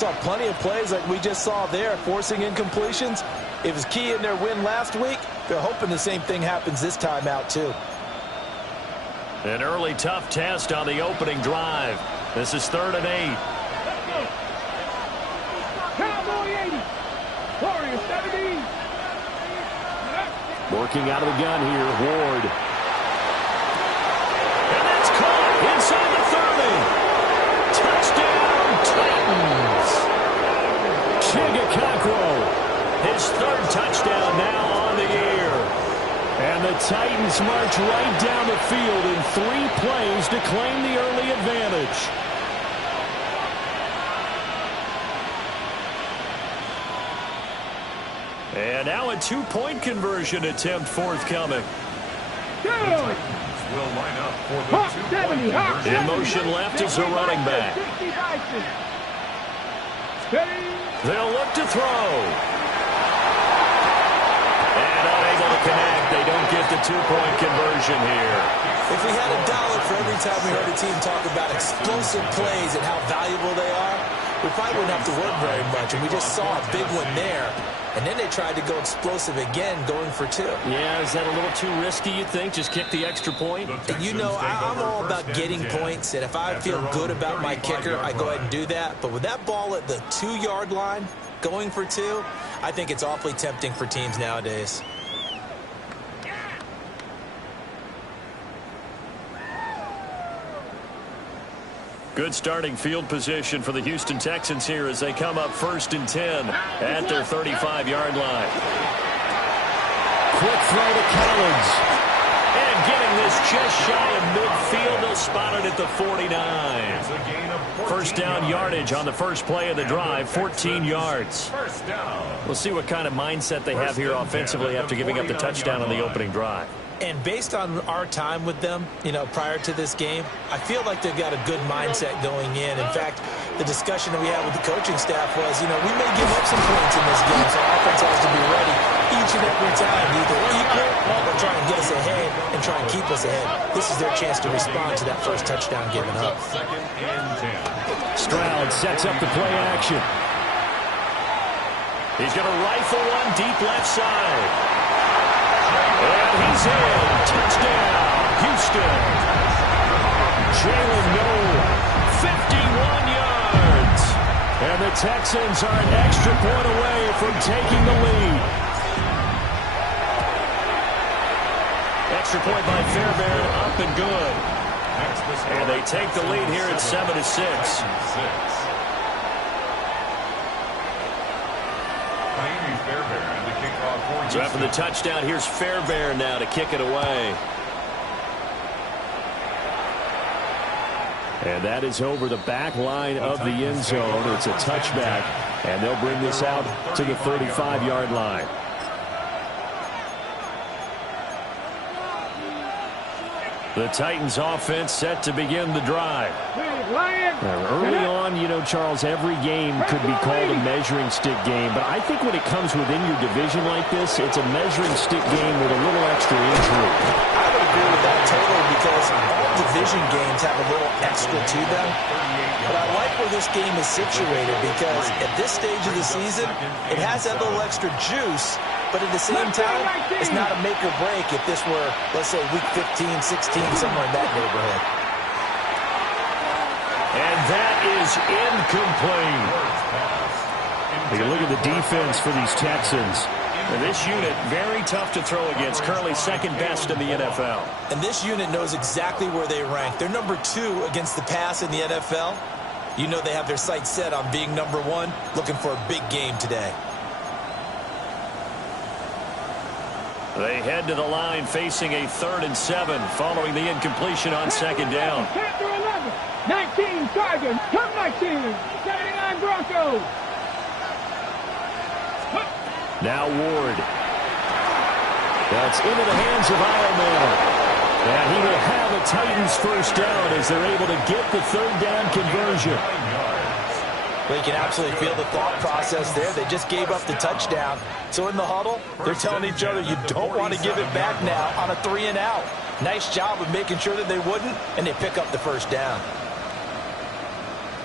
Saw plenty of plays like we just saw there, forcing incompletions. It was key in their win last week. They're hoping the same thing happens this time out, too. An early tough test on the opening drive. This is 3rd and 8. Cowboy 80. Warriors 70. Working out of the gun here, Ward. And that's caught inside the 30. Touchdown, Titans. Chigakakwo, his 3rd touchdown now on the year. And the Titans march right down the field in 3 plays to claim the early advantage. And now a 2-point conversion attempt forthcoming. Good. Will line up for the 2-point conversion. In motion left is a running back. They'll look to throw. And unable to connect. They don't get the 2-point conversion here. If we had $1 for every time we heard a team talk about explosive plays and how valuable they are, we probably wouldn't have to work very much. And we just saw a big one there. And then they tried to go explosive again, going for 2. Yeah, is that a little too risky, you think? Just kick the extra point? You know, I'm all about getting points, and if I feel good about my kicker, I go ahead and do that. But with that ball at the 2-yard line, going for 2, I think it's awfully tempting for teams nowadays. Good starting field position for the Houston Texans here as they come up 1st and 10 at their 35-yard line. Quick throw to Collins. And getting this just shy of midfield, they'll spot it at the 49. First down yardage on the first play of the drive, 14 yards. We'll see what kind of mindset they have here offensively after giving up the touchdown on the opening drive. And based on our time with them, you know, prior to this game, I feel like they've got a good mindset going in. In fact, the discussion that we had with the coaching staff was, you know, we may give up some points in this game, so our offense has to be ready each and every time, either equal or try and get us ahead and try and keep us ahead. This is their chance to respond to that first touchdown given up. Stroud sets up the play action. He's going to rifle one deep left side. And he's in. Touchdown, Houston. Jalen Noel, 51 yards. And the Texans are an extra point away from taking the lead. Extra point by Fairbairn, up and good. And they take the lead here at 7-6. So after the touchdown, here's Fairbairn now to kick it away. And that is over the back line of the end zone. It's a touchback, and they'll bring this out to the 35-yard line. The Titans offense set to begin the drive. Early on, you know, Charles, every game could be called a measuring stick game, but I think when it comes within your division like this, it's a measuring stick game with a little extra intrigue. I would agree with that totally because all division games have a little extra to them. But I like where this game is situated because at this stage of the season, it has that little extra juice. But at the same time, it's not a make or break if this were, let's say, week 15, 16, somewhere in that neighborhood. And that is incomplete. Take a look at the defense for these Texans. And this unit, very tough to throw against, currently second best in the NFL. And this unit knows exactly where they rank. They're number 2 against the pass in the NFL. You know they have their sights set on being number 1, looking for a big game today. They head to the line facing a 3rd and 7 following the incompletion on second down. 19 Chargers, come 19, 79 Broncos. Now Ward. That's into the hands of Ironman. And he will have a Titans first down as they're able to get the 3rd down conversion. Well, you can absolutely feel the thought process there. They just gave up the touchdown. So in the huddle, they're telling each other, you don't want to give it back now on a 3 and out. Nice job of making sure that they wouldn't, and they pick up the first down.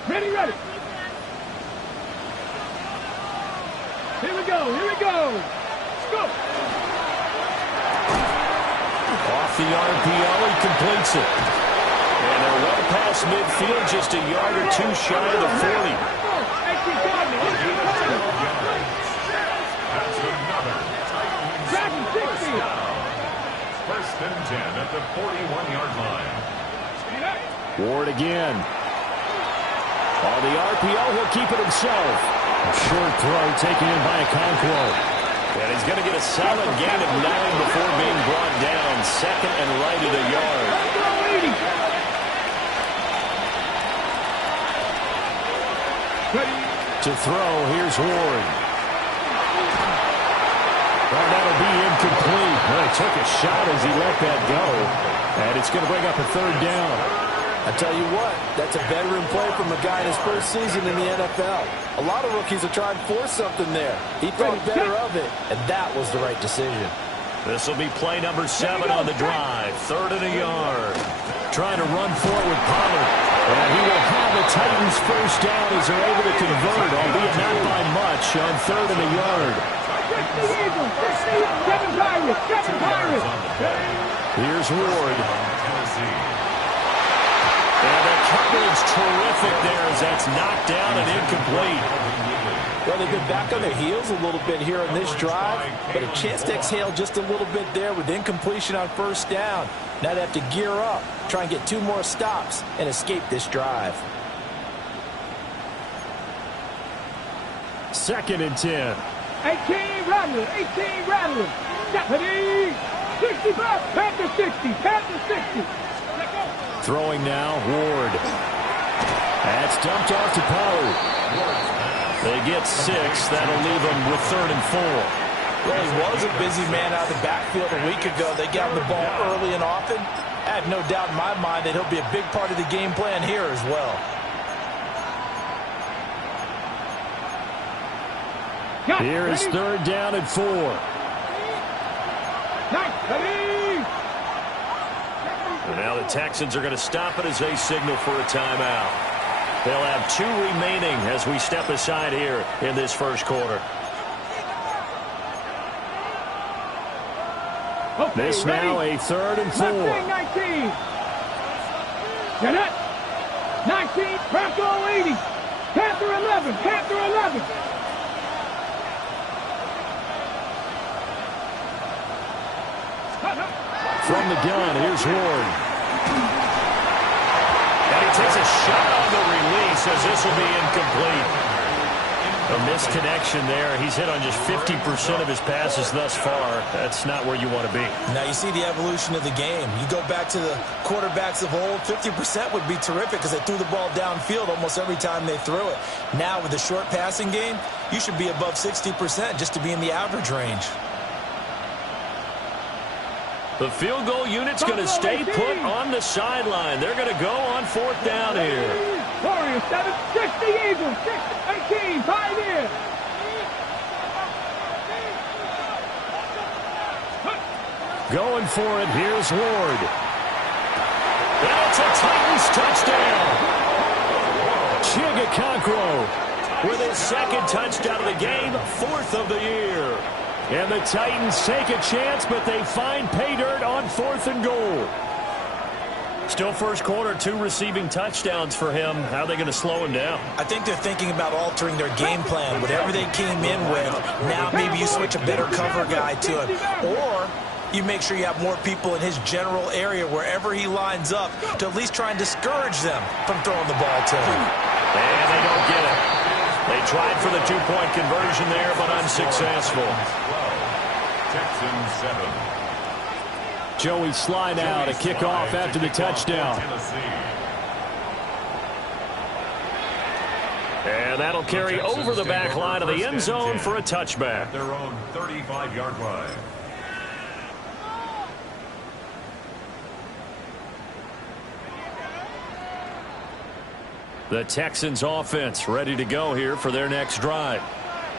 Ready, ready. Here we go. Here we go. Go. Off the RPO, he completes it. And they're well past midfield, just a yard or two shy of the 40. That's another Second 60. First and 10 at the 41-yard line. Ward again. On the RPO, he'll keep it himself. A short throw taken in by Okonkwo. And he's going to get a solid gain of 9 before being brought down. Second and right at a yard. To throw, here's Ward. Well, that'll be incomplete. Well, he took a shot as he let that go. And it's going to bring up a third down. I tell you what, that's a veteran play from a guy in his first season in the NFL. A lot of rookies are trying to force something there. He thought better of it, and that was the right decision. This will be play number 7 on the drive. Third and a yard. Trying to run forward with Pollard. And he will have the Titans first down as they're able to convert, albeit not by much, on third and a yard. Here's Ward. And the coverage terrific there as that's knocked down and incomplete. Well, they've been back on their heels a little bit here on this drive, but a chance to exhale just a little bit there with incompletion on first down. Now they have to gear up, try and get 2 more stops, and escape this drive. Second and 10. 18 Rattler. 18 Rattler. Deputy. 65. Panther 60. Panther 60. Throwing now, Ward. That's dumped off to Pollard. They get 6. That'll leave them with third and 4. Well, he was a busy man out of the backfield a week ago. They got him the ball early and often. I have no doubt in my mind that he'll be a big part of the game plan here as well. Here is third down and 4. And now the Texans are going to stop it as they signal for a timeout. They'll have 2 remaining as we step aside here in this first quarter. Okay, this now a third and 4. 19. Jeanette. 19. Panther 80. Panther 11. Panther 11. From the gun, here's Ward. And he takes a shot on the release as this will be incomplete. A misconnection there. He's hit on just 50% of his passes thus far. That's not where you want to be. Now you see the evolution of the game. You go back to the quarterbacks of old, 50% would be terrific because they threw the ball downfield almost every time they threw it. Now with the short passing game, you should be above 60% just to be in the average range. The field goal unit's going to stay put on the sideline. They're going to go on fourth down here. Warriors 7, 60 Eagles, 18, Pioneer. Going for it, here's Ward. That's a Titans touchdown. Chig Okonkwo with his second touchdown of the game, 4th of the year. And the Titans take a chance, but they find pay dirt on 4th and goal. Still first quarter, 2 receiving touchdowns for him. How are they going to slow him down? I think they're thinking about altering their game plan. Whatever they came in with, now maybe you switch a better cover guy to it. Or you make sure you have more people in his general area wherever he lines up to at least try and discourage them from throwing the ball to him. And they don't get it. They tried for the 2-point conversion there, but unsuccessful. Texans 7. Joey Sly now to kick off after the touchdown. And that'll carry over the back line of the end zone for a touchback. Their own 35-yard line. The Texans offense ready to go here for their next drive.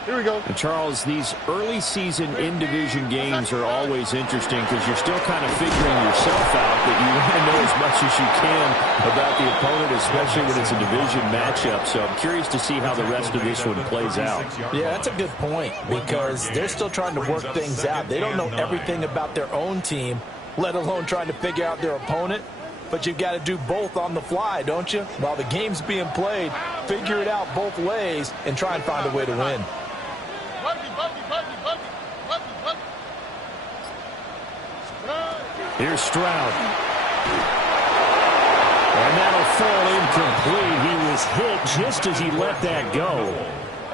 Here we go. And Charles, these early season in-division games are always interesting because you're still kind of figuring yourself out, that you want to know as much as you can about the opponent, especially when it's a division matchup. So I'm curious to see how the rest of this one plays out. Yeah, that's a good point because they're still trying to work things out. They don't know everything about their own team, let alone trying to figure out their opponent. But you've got to do both on the fly, don't you? While the game's being played, figure it out both ways and try and find a way to win. Here's Stroud. And that'll fall incomplete. He was hit just as he let that go.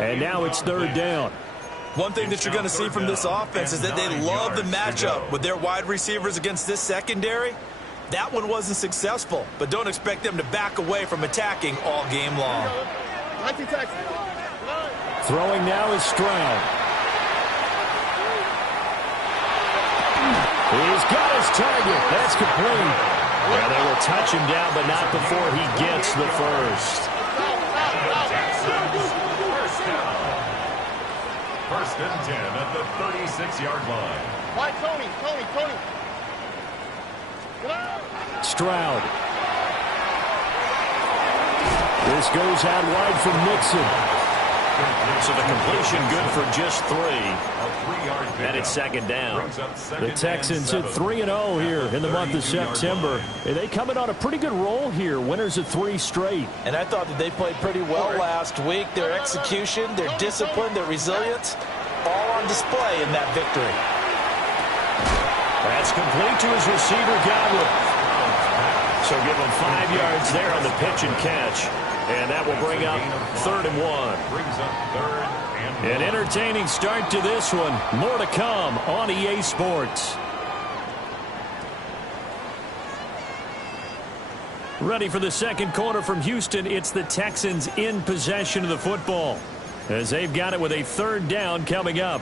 And now it's third down. One thing that you're going to see from this offense is that they love the matchup with their wide receivers against this secondary. That one wasn't successful, but don't expect them to back away from attacking all game long. Throwing now is Stroud. He's got his target. That's complete. Yeah, they will touch him down, but not before he gets the first. First and 10 at the 36-yard line. Why, Tony. Stroud. This goes out wide from Nixon. So the completion good for just 3. And it's second down. The Texans hit 3-0 here in the month of September. And they come in on a pretty good roll here. Winners of 3 straight. And I thought that they played pretty well last week. Their execution, their discipline, their resilience, all on display in that victory. That's complete to his receiver, Godwin. So give him 5 yards there on the pitch and catch. And that will bring up 3rd and 1. An entertaining start to this one. More to come on EA Sports. Ready for the second quarter from Houston. It's the Texans in possession of the football, as they've got it with a 3rd down coming up.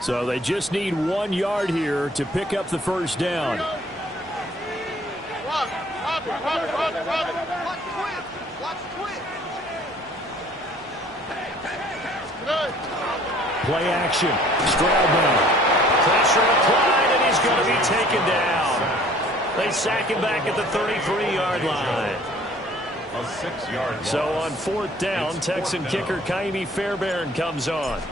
So they just need 1 yard here to pick up the first down. Play action. Stroud now. Pressure applied, and he's going to be taken down. They sack him back at the 33-yard line. A 6-yard loss. So on 4th down, Texan kicker Ka'imi Fairbairn comes on.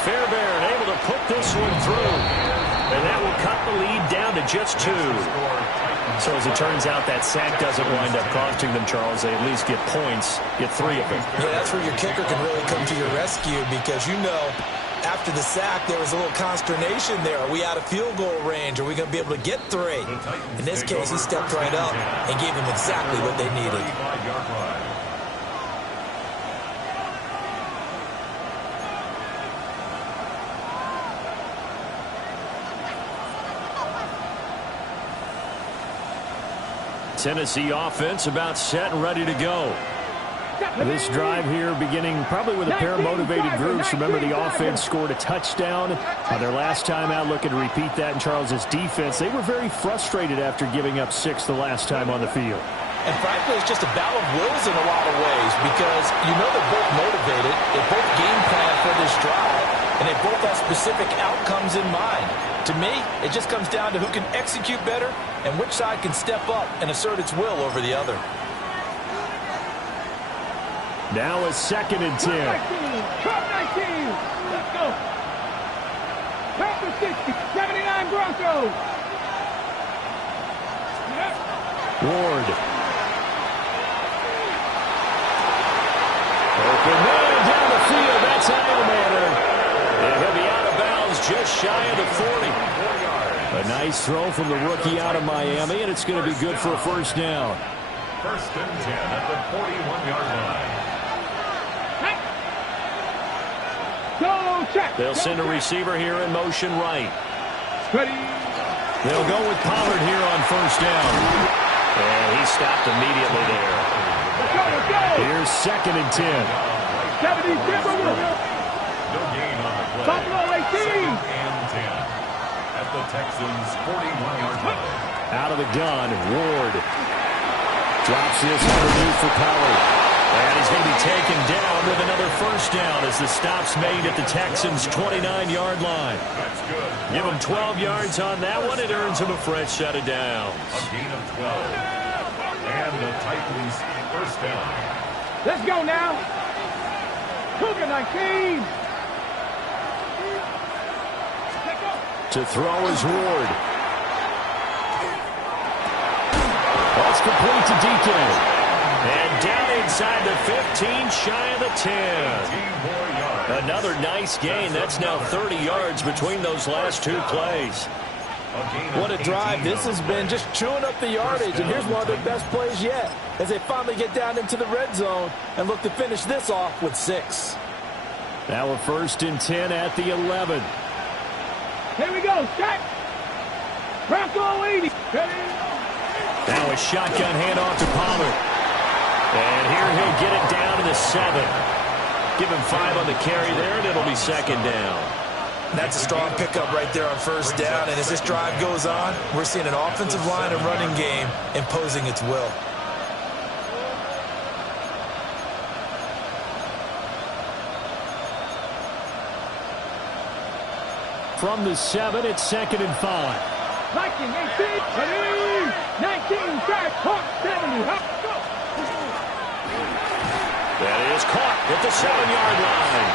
Fairbairn able to put this one through. And that will cut the lead down to just 2. So as it turns out, that sack doesn't wind up costing them, Charles. They at least get points, get 3 of them. Yeah, that's where your kicker can really come to your rescue because, you know, after the sack, there was a little consternation there. Are we out of field goal range? Are we going to be able to get 3? In this case, he stepped right up and gave them exactly what they needed. Tennessee offense about set and ready to go. This drive here beginning probably with a pair of motivated groups. Remember, the offense scored a touchdown on their last time out, looking to repeat that in Charles's defense. They were very frustrated after giving up 6 the last time on the field. And frankly, it's just a battle of wills in a lot of ways because you know they're both motivated, they both game plan for this drive, and they both have specific outcomes in mind. To me, it just comes down to who can execute better and which side can step up and assert its will over the other. Now a 2nd and 10. Trump 19. Let's go. Trump for 60. 79 Broncos. Ward. Open man down the field. That's Eilmaner. And he'll be out of bounds just shy of the 40. A nice throw from the rookie out of Miami, and it's going to be good for a first down. First and 10 at the 41-yard line. They'll send a receiver here in motion right. Ready. They'll go with Pollard here on first down. And he stopped immediately there. Let's go. Here's 2nd and 10. 70 Timberwolves. No gain on the play. Buffalo 18. And 10. at the Texans' 41-yard line. Out of the gun, Ward drops this underneath for Pollard. And he's going to be taken down with another first down as the stop's made at the Texans' 29-yard line. That's good. Give him 12 yards on that one. It earns him a fresh set of downs. A gain of 12. And the Titans' first down. Let's go now. Cougar 19. To throw is Ward. That's complete to DK. And down inside the 15, shy of the 10. Another nice gain. That's now 30 yards between those last two plays. What a drive this has been, just chewing up the yardage. And here's one of their best plays yet as they finally get down into the red zone and look to finish this off with 6. Now a 1st and 10 at the 11. Here we go. Set. Bronco 80. Now a shotgun handoff to Pollard. And here he'll get it down to the 7. Give him 5 on the carry there, and it'll be 2nd down. That's a strong pickup right there on 1st down. And as this drive goes on, we're seeing an offensive line and running game imposing its will. From the 7, it's 2nd and 5. 19, 18, 19, sack, Hawk, 70, Hawk, go. That is caught at the 7-yard line.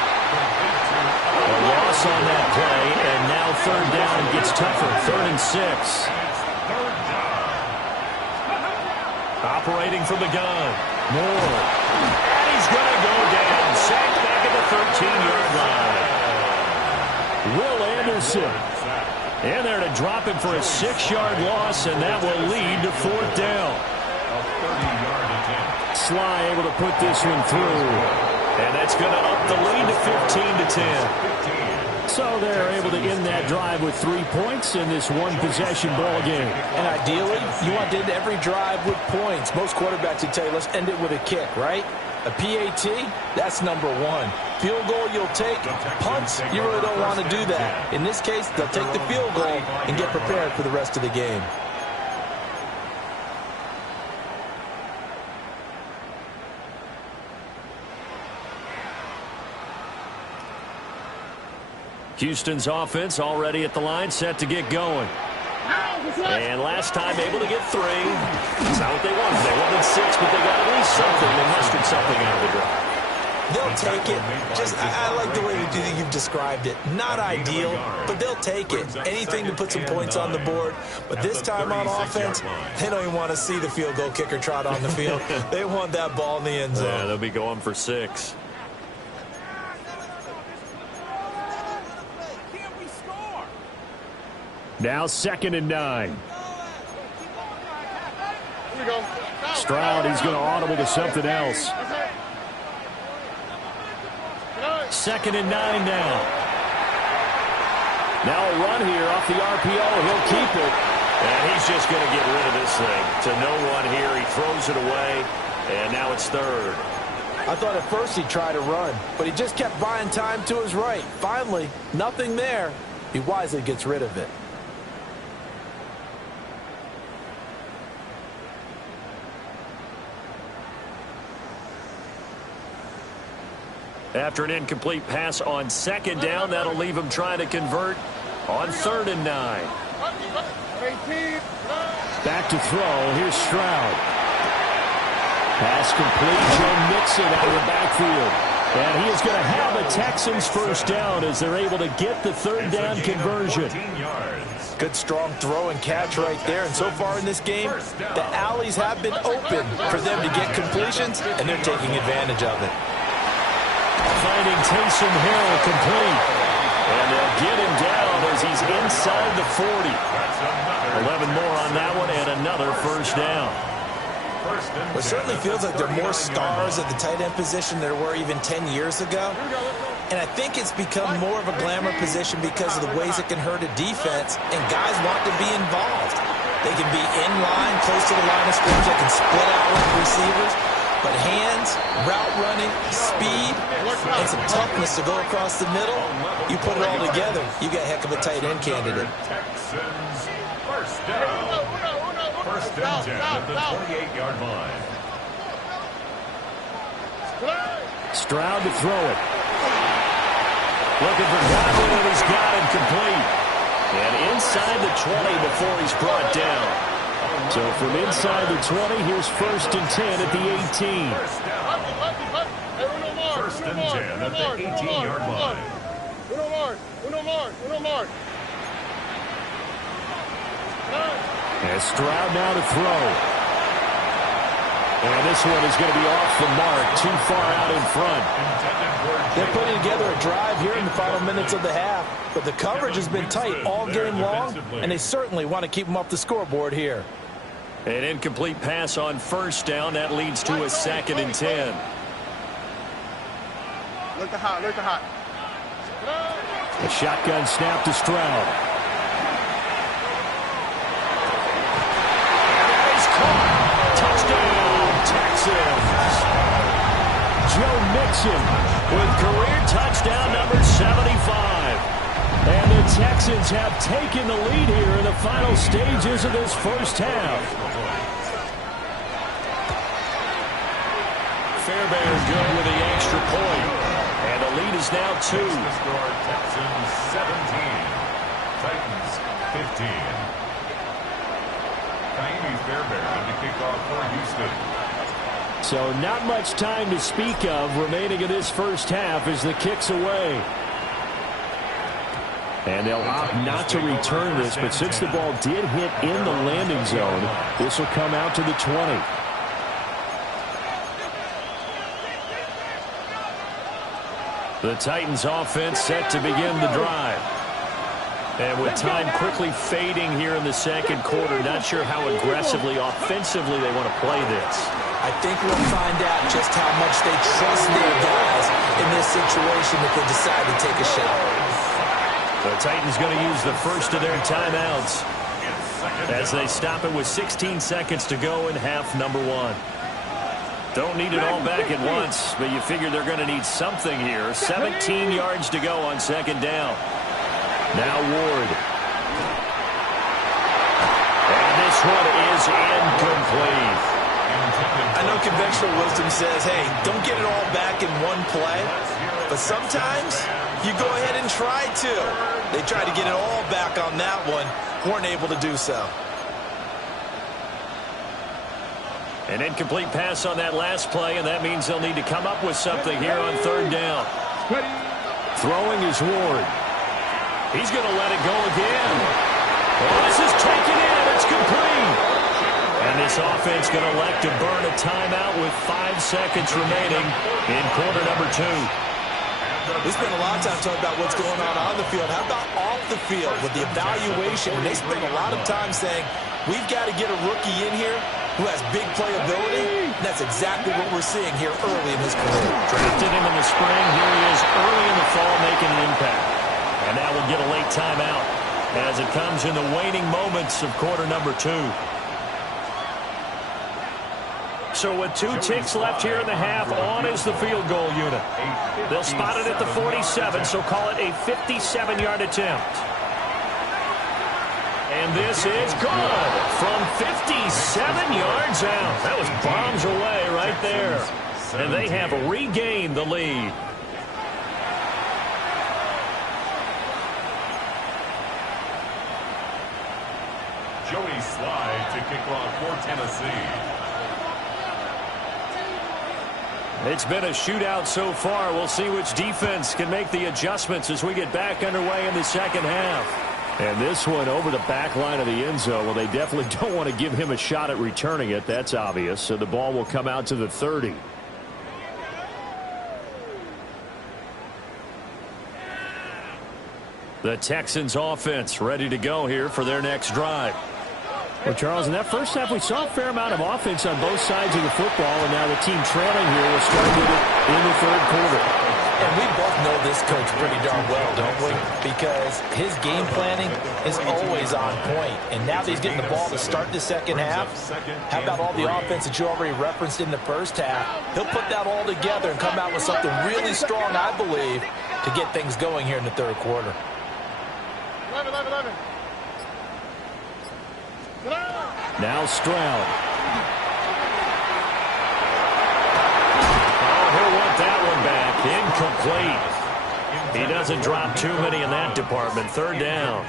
A loss on that play, and now 3rd down gets tougher. 3rd and 6. Operating from the gun. Moore. And he's going to go down. Sacked back at the 13-yard line. Will Anderson. And there to drop him for a 6-yard loss, and that will lead to 4th down. A 30-yard attempt. Sly able to put this one through. And that's going to up the lead to 15 to 10. So they're able to end that drive with 3 points in this one-possession ball game. And ideally, you want to end every drive with points. Most quarterbacks would tell you, let's end it with a kick, right? A PAT, that's number 1. Field goal you'll take. Punts, you really don't want to do that. In this case, they'll take the field goal and get prepared for the rest of the game. Houston's offense already at the line, set to get going. And last time able to get 3. It's not what they wanted. They wanted 6, but they got at least something. They mustered something out of the drive. They'll take it. I like the way you've described it. Not ideal, but they'll take it. Anything to put some points on the board. But this time on offense, they don't even want to see the field goal kicker trot on the field. They want that ball in the end zone. Yeah, they'll be going for 6. Now 2nd and 9. Stroud, he's going to audible to something else. 2nd and 9 now. Now a run here off the RPO. He'll keep it. And he's just going to get rid of this thing. To no one here. He throws it away. And now it's 3rd. I thought at first he'd try to run, but he just kept buying time to his right. Finally, nothing there. He wisely gets rid of it. After an incomplete pass on 2nd down, that'll leave him trying to convert on 3rd and 9. Back to throw. Here's Stroud. Pass complete. Joe Mixon out of the backfield. And he is going to have a Texans first down as they're able to get the 3rd down conversion. Good strong throw and catch right there. And so far in this game, the alleys have been open for them to get completions, and they're taking advantage of it. Finding Taysom Hill complete. And they'll get him down as he's inside the 40. 11 more on that one and another first down. It certainly feels like there are more stars at the tight end position than there were even 10 years ago. And I think it's become more of a glamour position because of the ways it can hurt a defense, and guys want to be involved. They can be in line, close to the line of scrimmage. They can split out with receivers. But hands, route running, speed, and some toughness to go across the middle, you put it all together, you got a heck of a tight end candidate. Texans first down. First and 10 at the 28-yard line. Stroud to throw it. Looking for Godwin, and he's got it complete. And inside the 20 before he's brought down. So from inside the 20, here's first and 10 at the 18. First and 10 at the 18-yard line. And Stroud now to throw. And this one is going to be off the mark, too far out in front. They're putting together a drive here in the final minutes of the half, but the coverage has been tight all game long, and they certainly want to keep them off the scoreboard here. An incomplete pass on first down. That leads to a 2nd and 10. Look hot. A shotgun snap to Stroud. And he's caught. Touchdown, Texans. Joe Mixon with career touchdown number 75. And the Texans have taken the lead here in the final stages of this first half. Fairbairn good with the extra point. And the lead is now 2. The score, Texans 17. Titans 15. Ka'imi Fairbairn to kick off for Houston. So not much time to speak of remaining in this first half as the kick's away. And they'll opt not to return this, but since the ball did hit in the landing zone, this will come out to the 20. The Titans offense set to begin the drive. And with time quickly fading here in the second quarter, not sure how aggressively, offensively they want to play this. I think we'll find out just how much they trust their guys in this situation if they decide to take a shot. The Titans going to use the first of their timeouts as they stop it with 16 seconds to go in half number 1. Don't need it all back at once, but you figure they're going to need something here. 17 yards to go on second down. Now Ward. And this one is incomplete. I know conventional wisdom says, hey, don't get it all back in one play. But sometimes you go ahead and try to. They tried to get it all back on that one. Weren't able to do so. An incomplete pass on that last play, and that means they'll need to come up with something here on third down. Throwing is Ward. He's going to let it go again. Oh, this is taken in. It's complete. And this offense going to elect to burn a timeout with 5 seconds remaining in quarter number 2. We spend a lot of time talking about what's going on the field. How about off the field with the evaluation? And they spend a lot of time saying, we've got to get a rookie in here who has big playability. And that's exactly what we're seeing here early in his career. Drafted him in the spring. Here he is early in the fall making an impact. And now we'll get a late timeout as it comes in the waning moments of quarter number 2. So with 2 ticks left here in the half, on is the field goal unit. They'll spot it at the 47, so call it a 57-yard attempt. And this is good from 57 yards out. That was bombs away right there. And they have regained the lead. Joey Slye to kick off for Tennessee. It's been a shootout so far. We'll see which defense can make the adjustments as we get back underway in the second half. And this one over the back line of the end zone. Well, they definitely don't want to give him a shot at returning it. That's obvious. So the ball will come out to the 30. The Texans offense ready to go here for their next drive. Well, Charles, in that first half, we saw a fair amount of offense on both sides of the football, and now the team trailing here will start with it in the third quarter. And we both know this coach pretty darn well, don't we? Because his game planning is always on point. And now that he's getting the ball to start the second half, how about all the offense that you already referenced in the first half? He'll put that all together and come out with something really strong, I believe, to get things going here in the third quarter. 11. Now Stroud. He'll want that one back. Incomplete. He doesn't drop too many in that department. Third down.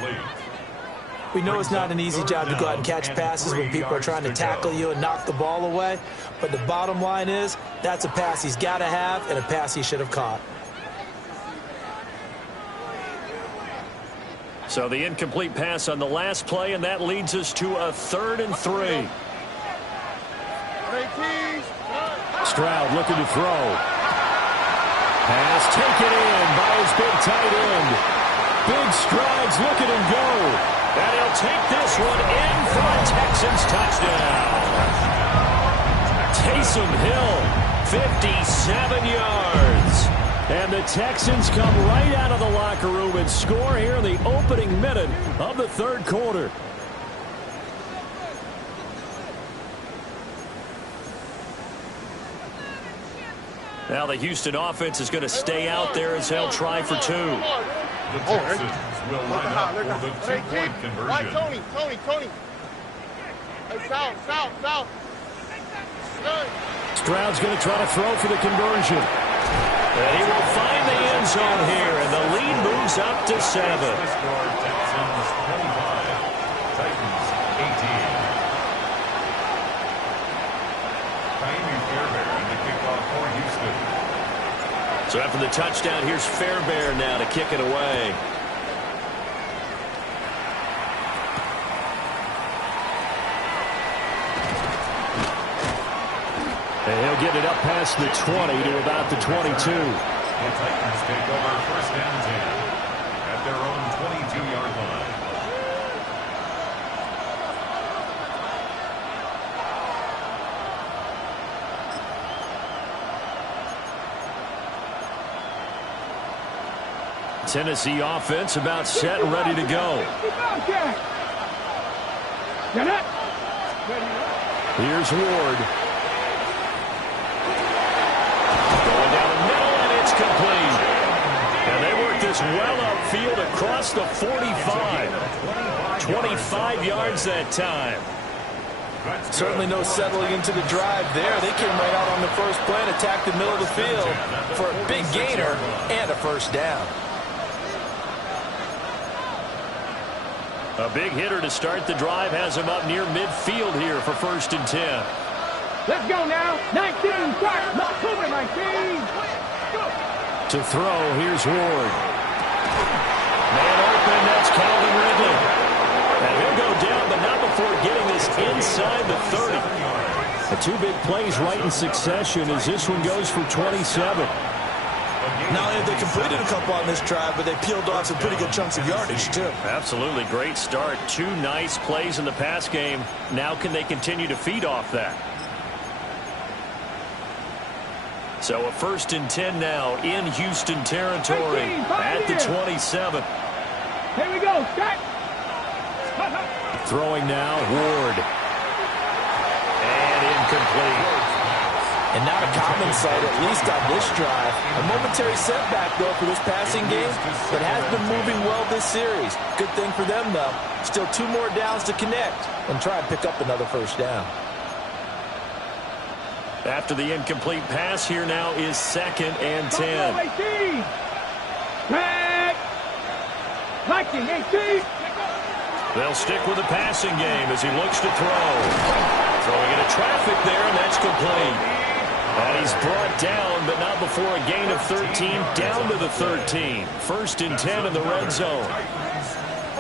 We know it's not an easy job to go out and catch passes when people are trying to tackle you and knock the ball away. But the bottom line is, that's a pass he's got to have and a pass he should have caught. So the incomplete pass on the last play, and that leads us to a 3rd and 3. Stroud looking to throw. Pass taken in by his big tight end. Big strides, look at him go. And he'll take this one in for a Texans touchdown. Taysom Hill, 57 yards. And the Texans come right out of the locker room and score here in the opening minute of the third quarter. Now the Houston offense is going to stay out there as they'll try for 2. The Texans will line up for the 2-point conversion. Right, Tony. Hey, south. Stroud's going to try to throw for the conversion. And he will find the end zone here, and the lead moves up to 7. Score Texans 25, Titans 18. Jaime Fairbairn in the kickoff for Houston. So after the touchdown, here's Fairbairn now to kick it away. And he'll get it up past the 20 to about the 22. The Titans take over 1st and 10 at their own 22-yard line. Tennessee offense about set and ready to go. Here's Ward. Going down the middle, and it's complete. And they work this well upfield across the 45. 25 yards that time. Certainly no settling into the drive there. They came right out on the first play and attacked the middle of the field for a big gainer and a first down. A big hitter to start the drive has him up near midfield here for 1st and 10. Let's go now. 19, start. Let's move it, 19. Go. To throw, here's Ward. Man open, that's Calvin Ridley. And he'll go down, but not before getting this inside the 30. The 2 big plays right in succession as this one goes for 27. Not only have they completed a couple on this drive, but they peeled off some pretty good chunks of yardage, too. Absolutely great start. 2 nice plays in the pass game. Now can they continue to feed off that? So a 1st and 10 now in Houston territory at the 27. Here we go. Start. Throwing now, Ward. And incomplete. And not a common sight, at least on this drive. A momentary setback, though, for this passing game, but has been moving well this series. Good thing for them, though. Still 2 more downs to connect and try and pick up another first down. After the incomplete pass, here now is 2nd and 10. 18. They'll stick with the passing game as he looks to throw. Throwing into traffic there, and that's complete. And he's brought down, but not before a gain of 13, down to the 13. 1st and 10 in the red zone.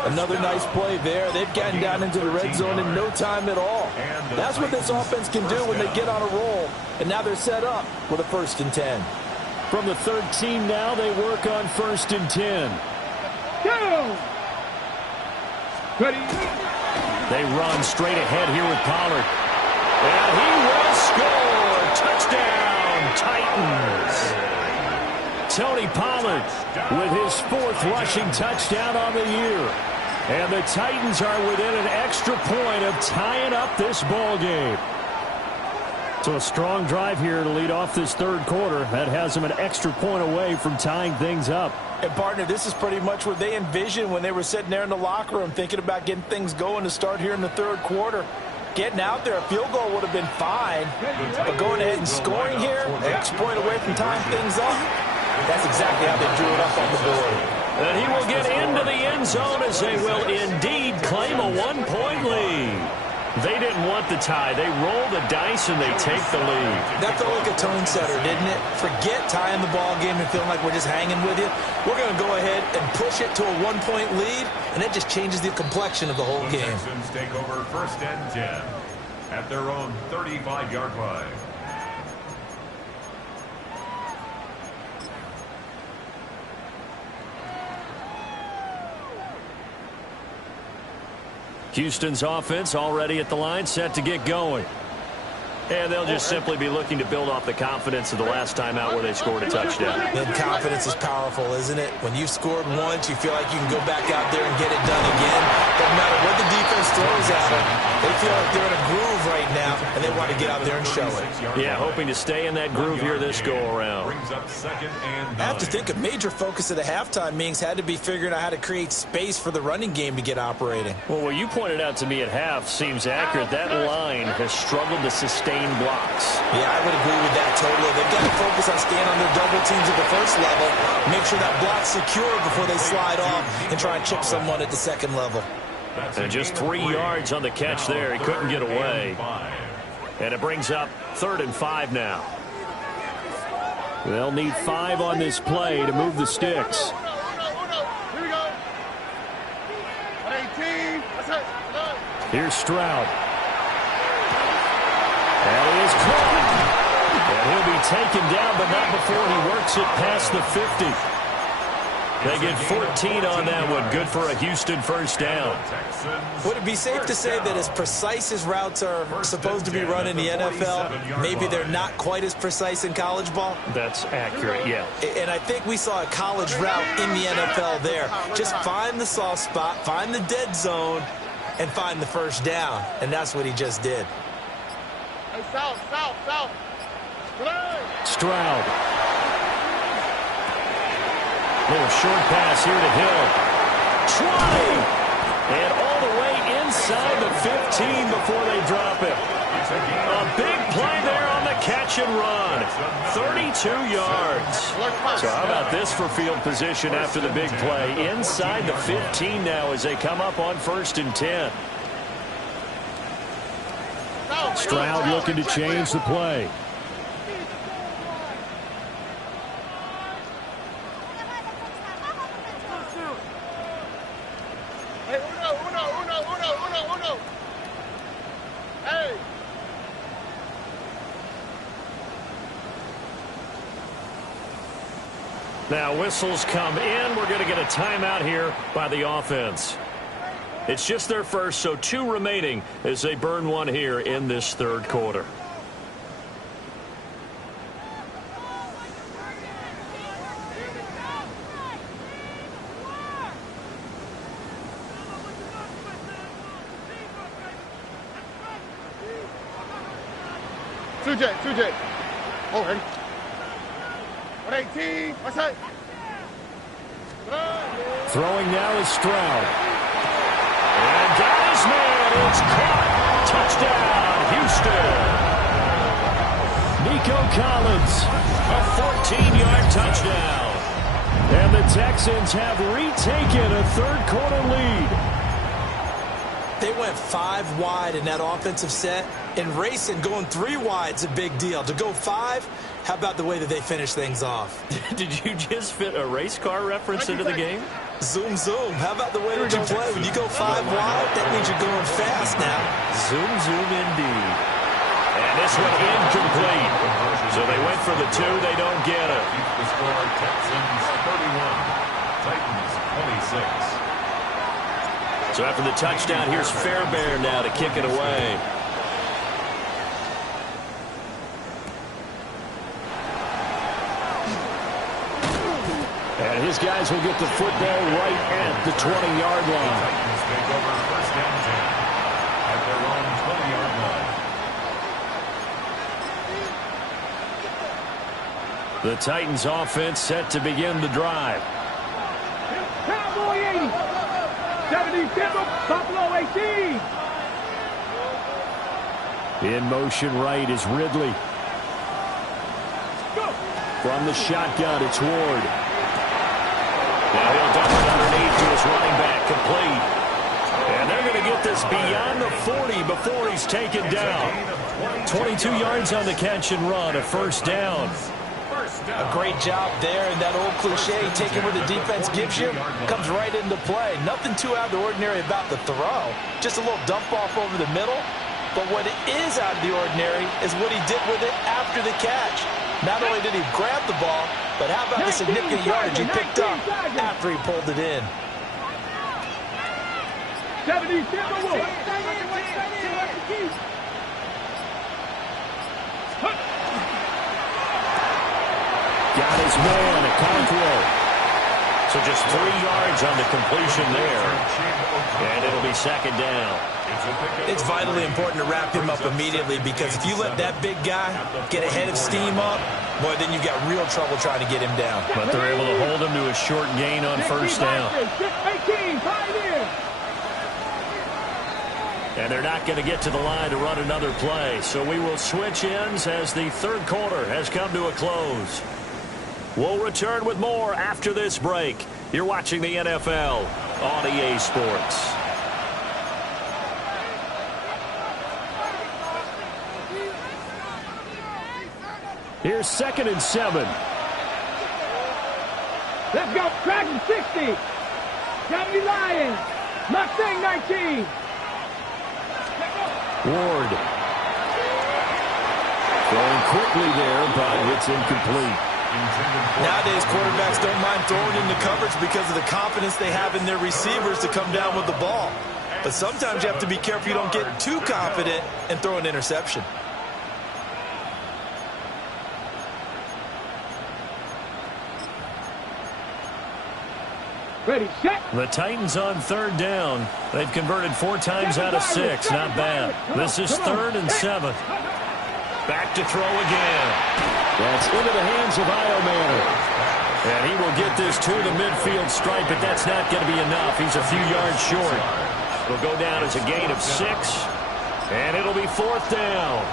Another nice play there. They've gotten down into the red zone in no time at all. That's what this offense can do when they get on a roll. And now they're set up with a 1st and 10. From the 13 now, they work on 1st and 10. Go! Ready? They run straight ahead here with Pollard. And he will score. Touchdown, Titans. Tony Pollard with his 4th rushing touchdown on the year. And the Titans are within an extra point of tying up this ball game. So a strong drive here to lead off this third quarter. That has them an extra point away from tying things up. And, partner, this is pretty much what they envisioned when they were sitting there in the locker room thinking about getting things going to start here in the third quarter. Getting out there, a field goal would have been fine. But going ahead and scoring here, an extra point away from tying things up, that's exactly how they drew it up on the board. And he will get into the end zone as they will indeed claim a 1-point lead. They didn't want the tie. They roll the dice and they take the lead. That felt like a tone setter, didn't it? Forget tying the ball game and feeling like we're just hanging with you. We're going to go ahead and push it to a 1-point lead, and it just changes the complexion of the whole game. Texans take over 1st and 10 at their own 35-yard line. Houston's offense already at the line, set to get going. And they'll just simply be looking to build off the confidence of the last time out where they scored a touchdown. And confidence is powerful, isn't it? When you've scored once, you feel like you can go back out there and get it done again. Doesn't matter what the defense throws at them. They feel like they're in a groove right now, and they want to get out there and show it. Yeah, hoping to stay in that groove here this go-around. Brings up 2nd and 9. I have to think a major focus of the halftime meetings had to be figuring out how to create space for the running game to get operating. Well, what you pointed out to me at half seems accurate. That line has struggled to sustain blocks. Yeah, I would agree with that totally. They've got to focus on staying on their double teams at the first level, make sure that block's secure before they slide off and try and chip someone at the second level. And just 3 yards on the catch there. He couldn't get away. And it brings up 3rd and 5 now. They'll need 5 on this play to move the sticks. Here we go. 18. Here's Stroud. And he is caught. And he'll be taken down, but not before he works it past the 50. They get 14 on that one. Good for a Houston first down. Would it be safe to say that as precise as routes are supposed to be run in the NFL, maybe they're not quite as precise in college ball? That's accurate, yeah. And I think we saw a college route in the NFL there. Just find the soft spot, find the dead zone, and find the first down. And that's what he just did. Hey, south. Stroud. Little short pass here to Hill. 20! And all the way inside the 15 before they drop it. A big play there on the catch and run. 32 yards. So how about this for field position after the big play? Inside the 15 now as they come up on 1st and 10. Stroud looking to change the play. Hey, uno. Hey. Now whistles come in. We're going to get a timeout here by the offense. It's just their first, so 2 remaining as they burn one here in this third quarter. Two J. Oh, ready. 118. What's that? Throwing now is Stroud. And got his man. It's caught. Touchdown, Houston. Nico Collins, a 14-yard touchdown. And the Texans have retaken a third-quarter lead. They went 5 wide in that offensive set, and racing going 3 wide's a big deal. To go 5, how about the way that they finish things off? Did you just fit a race car reference into the game? Zoom. How about the way that you play? When you go 5 wide, that means you're going fast now. Zoom indeed. And this one incomplete. So they went for the 2. They don't get it. The score, Texans 31, Titans 26. So after the touchdown, here's Fairbairn now to kick it away. His guys will get the football right at the 20-yard line. Titans take over first down 10 at their own 20-yard line. The Titans offense set to begin the drive. Cowboy 80. 77, Buffalo 18. In motion right is Ridley. Go. From the shotgun, it's Ward. Now he'll dump it underneath to his running back, complete. And they're going to get this beyond the 40 before he's taken down. 22 yards on the catch and run, a first down. A great job there, and that old cliche, taking what the defense gives you, comes right into play. Nothing too out of the ordinary about the throw. Just a little dump off over the middle. But what is out of the ordinary is what he did with it after the catch. Not only did he grab the ball, but how about the significant yardage he picked up after he pulled it in. 77, Wolf. Got his man, a Conqueror. So just 3 yards on the completion there. And it'll be second down. It's vitally important to wrap him up immediately, because if you let that big guy get a head of steam up, boy, then you've got real trouble trying to get him down. But they're able to hold him to a short gain on first down. 18, pioneer. And they're not going to get to the line to run another play. So we will switch ends as the third quarter has come to a close. We'll return with more after this break. You're watching the NFL on EA Sports. Here's 2nd and 7. Let's go, Kraken 60. Johnny Lions. Mustang 19. Ward. Throwing quickly there, but it's incomplete. Nowadays, quarterbacks don't mind throwing into coverage because of the confidence they have in their receivers to come down with the ball. But sometimes you have to be careful you don't get too confident and throw an interception. Ready, set. The Titans on third down. They've converted 4 times out of 6. Not bad. This is 3rd and 7. Back to throw again. That's into the hands of Io Manor. And he will get this to the midfield stripe, but that's not going to be enough. He's a few yards short. It'll go down as a gain of 6, and it'll be 4th down.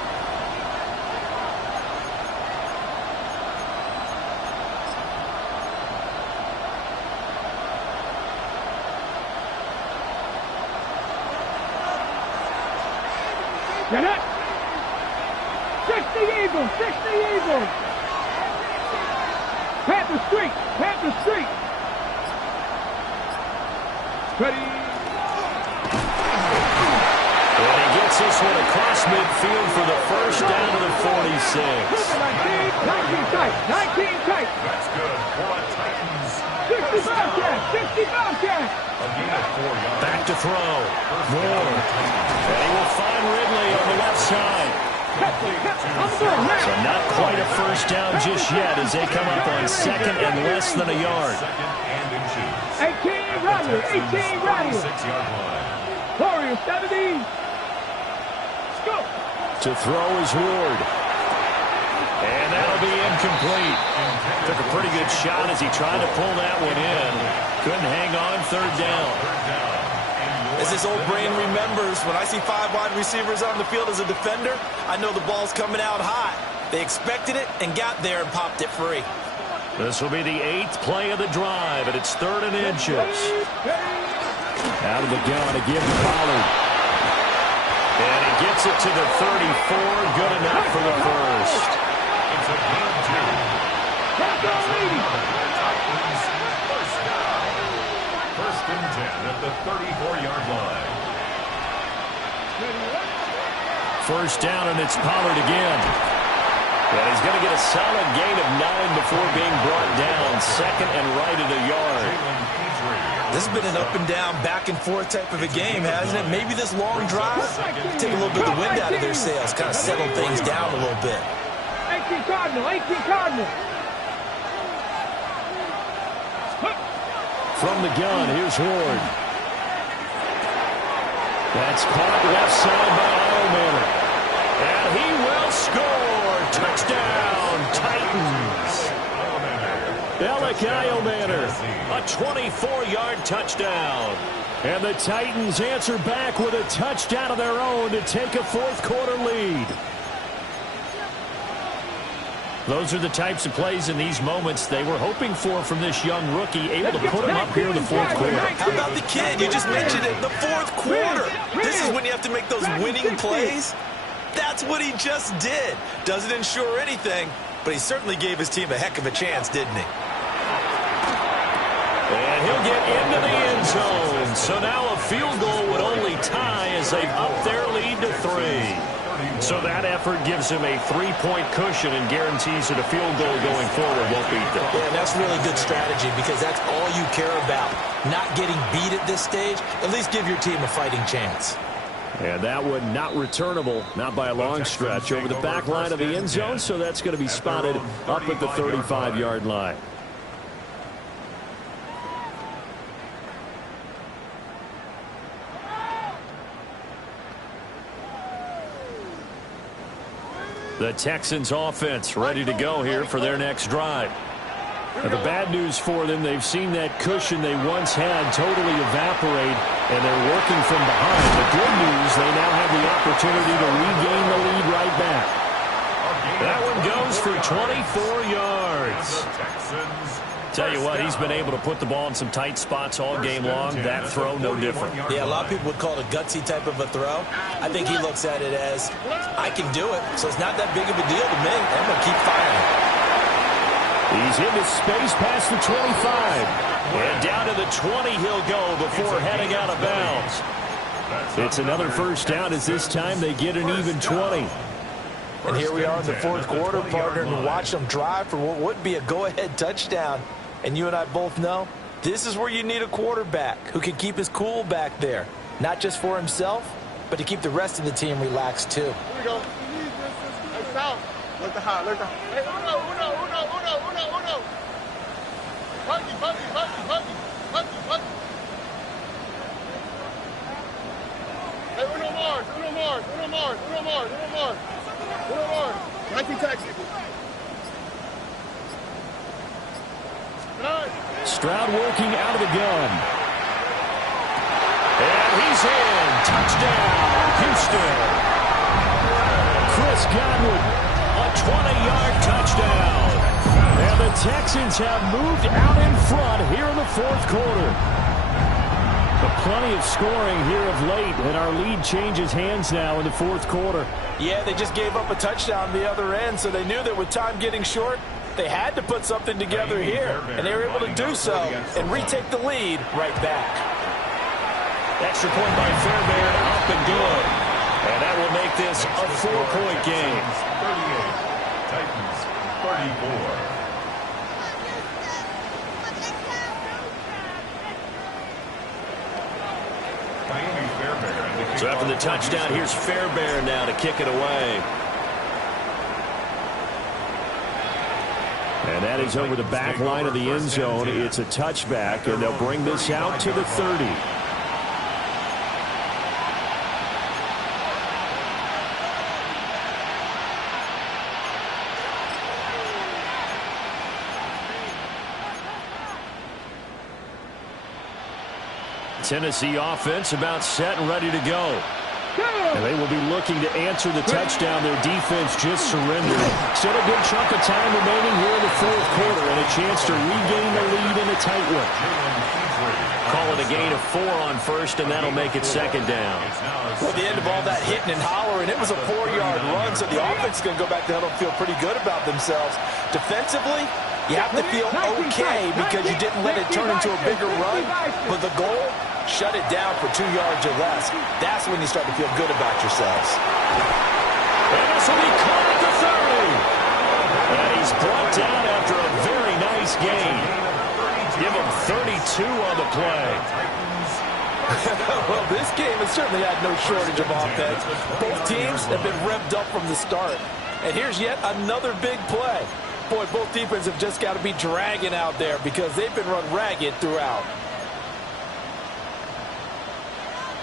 Get it. 60 Eagles, 60 Eagles. Panther Street, Panther Street. Ready. And he gets this one across midfield for the first down of the 46. 19 tight, 19 tight. That's good for the Titans. 60 Bobcats, 60 Bobcats. A gain of 4 yards. Back to throw. Ward. And he will find Ridley on the left side. So not quite a first down just yet as they come up on 2nd and less than a yard. 2nd and inches. 18 Riley, 18 Riley. 6-yard line. Warriors 70. Go. To throw is Ward. And that'll be incomplete. Took a pretty good shot as he tried to pull that one in. Couldn't hang on, 3rd down. As this old brain remembers, when I see 5 wide receivers on the field as a defender, I know the ball's coming out hot. They expected it and got there and popped it free. This will be the 8th play of the drive, and it's 3rd and inches. Out of the gun again to Pollard. And he gets it to the 34. Good enough for the first. It's a gain of 2. First down. 1st and 10 at the 34-yard line. First down, and it's Pollard again. And he's going to get a solid gain of 9 before being brought down. 2nd and right at a yard. This has been an up and down, back and forth type of a game, hasn't it? Maybe this long drive take a little bit of the wind out of their sails, kind of settle things down a little bit. 18 Cardinal, 18 Cardinal. From the gun, here's Ward. That's caught left side by Eilmanner. And he will score. Touchdown, Titans. Alec Eilmanner, a 24-yard touchdown. And the Titans answer back with a touchdown of their own to take a fourth-quarter lead. Those are the types of plays in these moments they were hoping for from this young rookie, able to put him up here in the fourth quarter. How about the kid? You just mentioned it, the fourth quarter. This is when you have to make those winning plays. That's what he just did. Doesn't ensure anything, but he certainly gave his team a heck of a chance, didn't he? And he'll get into the end zone. So now a field goal would only tie as they've upped their lead to 3. So that effort gives him a 3-point cushion and guarantees that a field goal going forward won't beat them. Yeah, and that's really good strategy because that's all you care about. Not getting beat at this stage, at least give your team a fighting chance. And that one not returnable, not by a long stretch, over the back line of the end zone, so that's going to be spotted up at the 35-yard line. The Texans offense ready to go here for their next drive. Now, the bad news for them, they've seen that cushion they once had totally evaporate, and they're working from behind. The good news, they now have the opportunity to regain the lead right back. That one goes for 24 yards. Tell you what, he's been able to put the ball in some tight spots all game long. That throw, no different. Yeah, a lot of people would call it a gutsy type of a throw. I think he looks at it as, I can do it, so it's not that big of a deal to me. I'm going to keep firing. He's into space past the 25. And down to the 20 he'll go before heading out of bounds. It's another first down as this time they get an even 20. And here we are in the fourth quarter, partner, and watch them drive for what would be a go-ahead touchdown. And you and I both know this is where you need a quarterback who can keep his cool back there. Not just for himself, but to keep the rest of the team relaxed too. Here we go. Hey, south. Look the hot. Look the hot. Hey, uno. Punky. Hey, uno Mars. 19 taxi. Stroud working out of the gun. And he's in. Touchdown, Houston. Chris Godwin, a 20-yard touchdown. And the Texans have moved out in front here in the fourth quarter. But plenty of scoring here of late, and our lead changes hands now in the fourth quarter. Yeah, they just gave up a touchdown the other end, so they knew that with time getting short, they had to put something together here, and they were able to do so and retake the lead right back. Extra point by Fairbairn, up and good. And that will make this a 4-point game. 38, Titans 34. So after the touchdown, here's Fairbairn now to kick it away. And that is over the back line of the end zone. It's a touchback, and they'll bring this out to the 30. Tennessee offense about set and ready to go. And they will be looking to answer the touchdown their defense just surrendered. Still a good chunk of time remaining here in the fourth quarter and a chance to regain the lead in a tight one. Call it a gain of 4 on first, and that'll make it second down. Well, at the end of all that hitting and hollering, it was a 4-yard run, so the offense is going to go back to huddle and feel pretty good about themselves. Defensively, you have to feel okay because you didn't let it turn into a bigger run, but the goal, shut it down for 2 yards or less. That's when you start to feel good about yourselves. And this will be caught at the 30. And he's brought down after a very nice gain. Give him 32 on the play. Well, this game has certainly had no shortage of offense. Both teams have been revved up from the start. And here's yet another big play. Boy, both defenses have just got to be dragging out there because they've been run ragged throughout.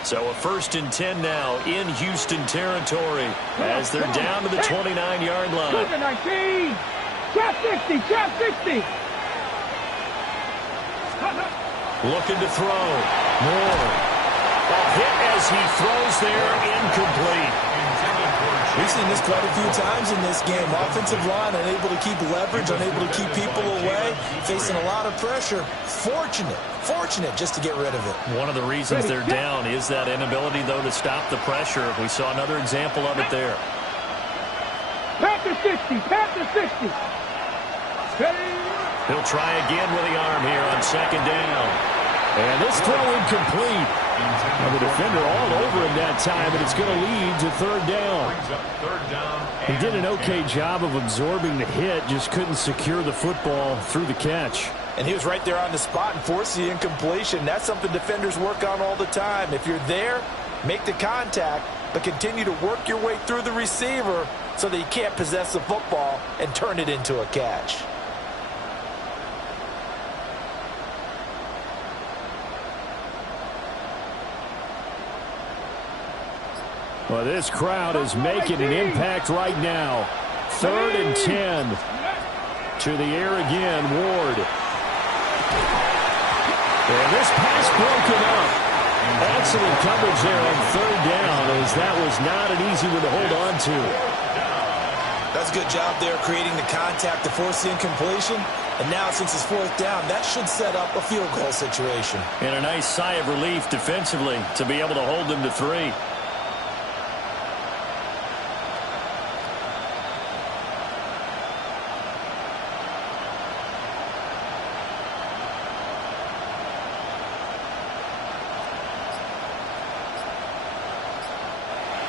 So a 1st and 10 now in Houston territory as they're down to the 29-yard line. 19. Trap 60. Trap 60. Looking to throw. Moore. A hit as he throws there, incomplete. We've seen this quite a few times in this game. Offensive line unable to keep leverage, unable to keep people away, facing a lot of pressure. Fortunate just to get rid of it. One of the reasons they're down is that inability, though, to stop the pressure. We saw another example of it there. Panther 60. Panther 60. He'll try again with the arm here on 2nd down. And this throw incomplete. And the defender all over him that time, and it's going to lead to 3rd down. He did an okay job of absorbing the hit, just couldn't secure the football through the catch. And he was right there on the spot and forced the incompletion. That's something defenders work on all the time. If you're there, make the contact, but continue to work your way through the receiver so that you can't possess the football and turn it into a catch. Well, this crowd is making an impact right now. 3rd and 10. To the air again, Ward. And this pass broken up. Excellent coverage there on 3rd down, as that was not an easy one to hold on to. That's a good job there creating the contact to force the incompletion. And now since it's 4th down, that should set up a field goal situation. And a nice sigh of relief defensively to be able to hold them to 3.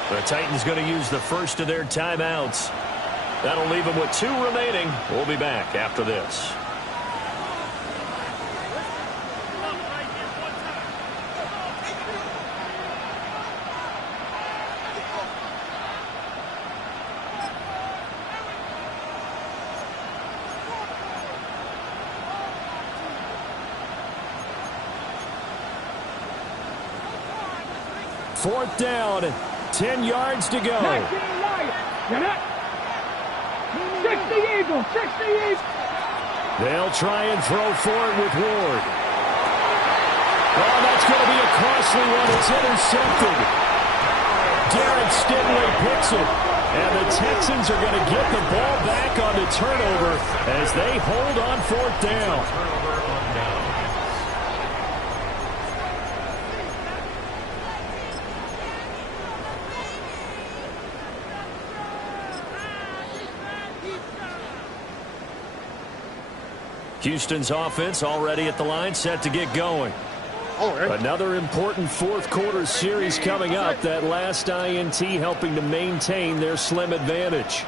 The Titans going to use the first of their timeouts. That'll leave them with 2 remaining. We'll be back after this. Fourth down. 10 yards to go. 60 Eagles. 60 Eagles. They'll try and throw forward with Ward. Oh, that's going to be a costly one. It's intercepted. Garrett Stingley picks it. And the Texans are going to get the ball back on the turnover as they hold on 4th down. Houston's offense already at the line, set to get going. Another important 4th quarter series coming up. That last INT helping to maintain their slim advantage.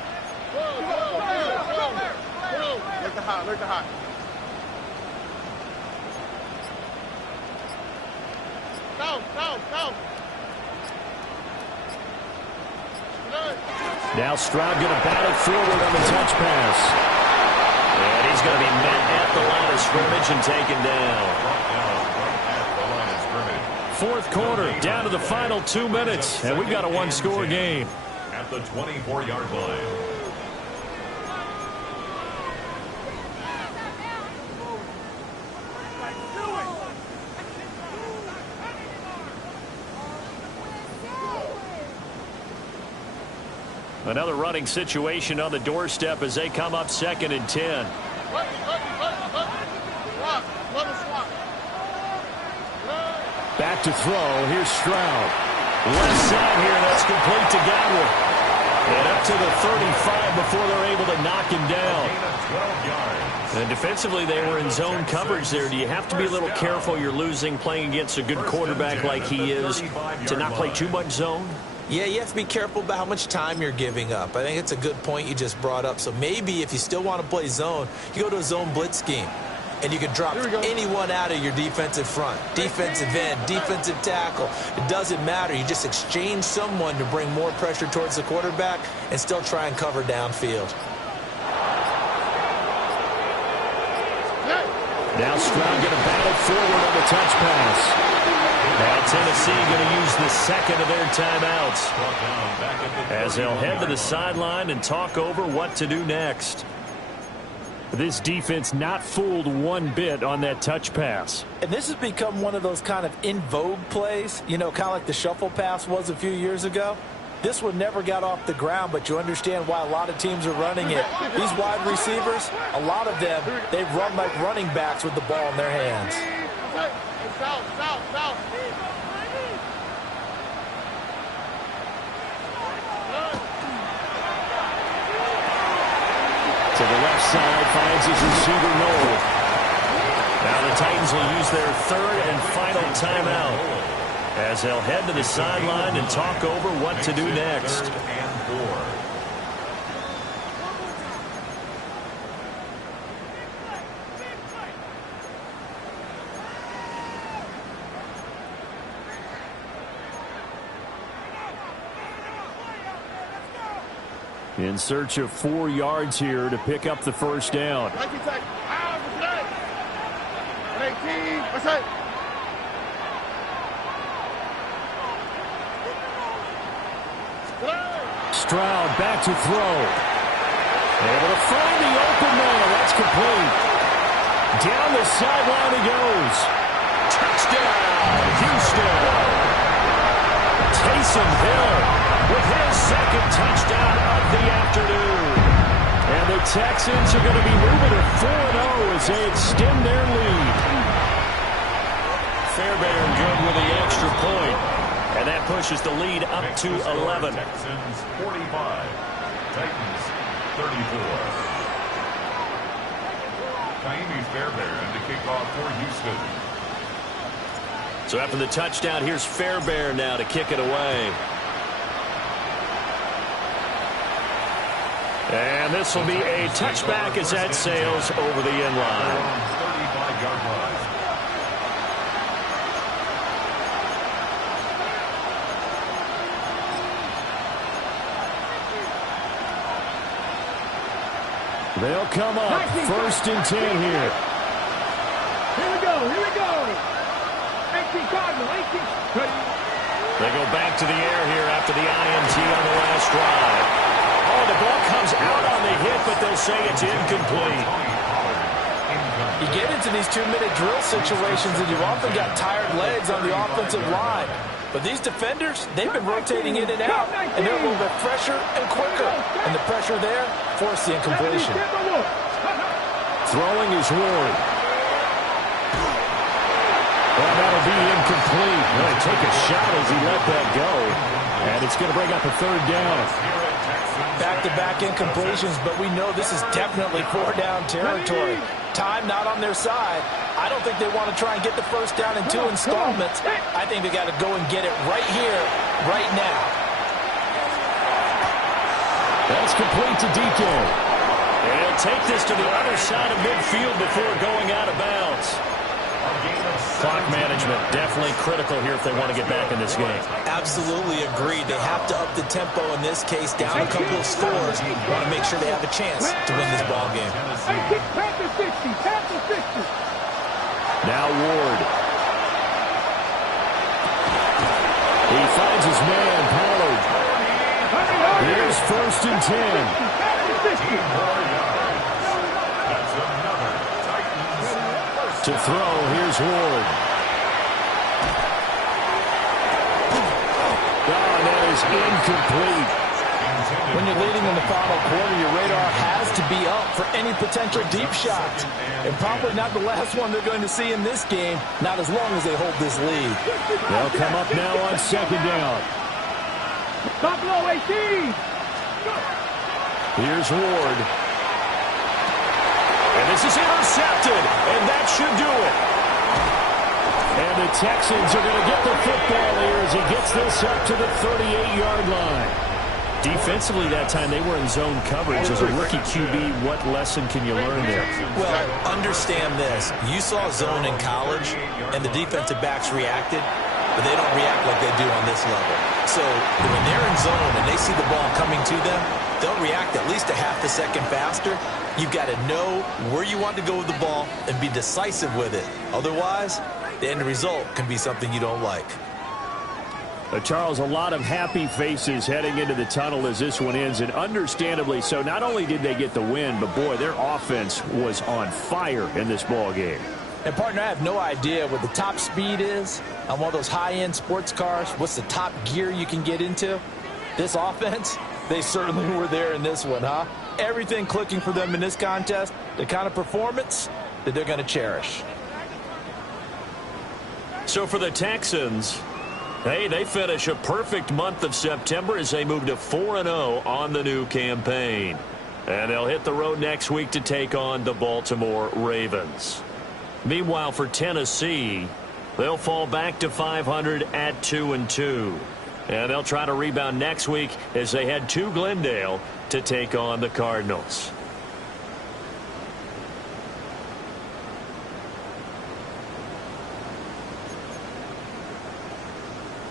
Look the hot. Go. Now Stroud going to battle forward on the touch pass. And he's going to be met at the line of scrimmage and taken down. 4th quarter, down to the final 2 minutes, and we've got a 1-score game. At the 24-yard line. Another running situation on the doorstep as they come up 2nd and 10. Back to throw. Here's Stroud. Left side here, that's complete to Godwin. And up to the 35 before they're able to knock him down. And defensively, they were in zone coverage there. Do you have to be a little careful? You're losing playing against a good quarterback like he is to not play too much zone? Yeah, you have to be careful about how much time you're giving up. I think it's a good point you just brought up. So maybe if you still want to play zone, you go to a zone blitz scheme. And you can drop anyone out of your defensive front. Defensive end, defensive tackle. It doesn't matter. You just exchange someone to bring more pressure towards the quarterback and still try and cover downfield. Now Stroud going to battle forward on the touch pass. Now Tennessee going to use the second of their timeouts as they'll head to the sideline and talk over what to do next. This defense not fooled one bit on that touch pass. And this has become one of those kind of in vogue plays, you know, kind of like the shuffle pass was a few years ago. This one never got off the ground, but you understand why a lot of teams are running it. These wide receivers, a lot of them, they run like running backs with the ball in their hands. To the left side, finds his receiver, Noel. Now the Titans will use their third and final timeout as they'll head to the sideline and talk over what to do next. In search of 4 yards here to pick up the first down. Stroud back to throw. Able to find the open man. That's complete. Down the sideline he goes. Touchdown, Houston. Taysom Hill with his second touchdown of the afternoon. And the Texans are going to be moving to 4-0 as they extend their lead. Fairbairn good with the extra point. And that pushes the lead up to 11. Texans 45, Titans 34. Kaimi Fairbairn to kick off for Houston. So after the touchdown, here's Fairbairn now to kick it away. And this will be a touchback as that sails over the end line. 35-yard line. They'll come up 1st and 10 here. Here we go. 18 Cardinal, 18. They go back to the air here after the INT on the last drive. Oh, the ball comes out on the hit, but they'll say it's incomplete. You get into these 2-minute drill situations, and you've often got tired legs on the offensive line. But these defenders, they've been rotating in and out, and they're a little bit fresher and quicker. And the pressure there forced the incompletion. Throwing is Ward. Well, that'll be incomplete. Really took a shot as he let that go. And it's going to bring up a 3rd down. Back-to-back incompletions, but we know this is definitely 4-down territory. Time not on their side. I don't think they want to try and get the first down in 2 installments. I think they got to go and get it right here, right now. That's complete to DK. And he'll take this to the other side of midfield before going out of bounds. Clock management definitely critical here if they want to get back in this game. Absolutely agreed. They have to up the tempo in this case, down a couple of scores. Want to make sure they have a chance to win this ball game. Now Ward. He finds his man, Pollard. Here's 1st and 10. To throw, here's Ward. Oh, that is incomplete. When you're leading in the final quarter, your radar has to be up for any potential deep shots. And probably not the last one they're going to see in this game, not as long as they hold this lead. They'll come up now on 2nd down. Buffalo 18. Here's Ward. And this is intercepted, and that should do it. And the Texans are going to get the football here as he gets this up to the 38-yard line. Defensively that time, they were in zone coverage. As a rookie QB, what lesson can you learn there? Well, understand this. You saw zone in college, and the defensive backs reacted, but they don't react like they do on this level. So when they're in zone and they see the ball coming to them, they'll react at least a half a second faster. You've got to know where you want to go with the ball and be decisive with it. Otherwise, the end result can be something you don't like. Charles, a lot of happy faces heading into the tunnel as this one ends, and understandably so. Not only did they get the win, but, boy, their offense was on fire in this ball game. And, partner, I have no idea what the top speed is on one of those high-end sports cars. What's the top gear you can get into? This offense, they certainly were there in this one, huh? Everything clicking for them in this contest, the kind of performance that they're going to cherish. So for the Texans, hey, they finish a perfect month of September as they move to 4-0 on the new campaign. And they'll hit the road next week to take on the Baltimore Ravens. Meanwhile, for Tennessee, they'll fall back to 500 at 2-2. And they'll try to rebound next week as they head to Glendale to take on the Cardinals.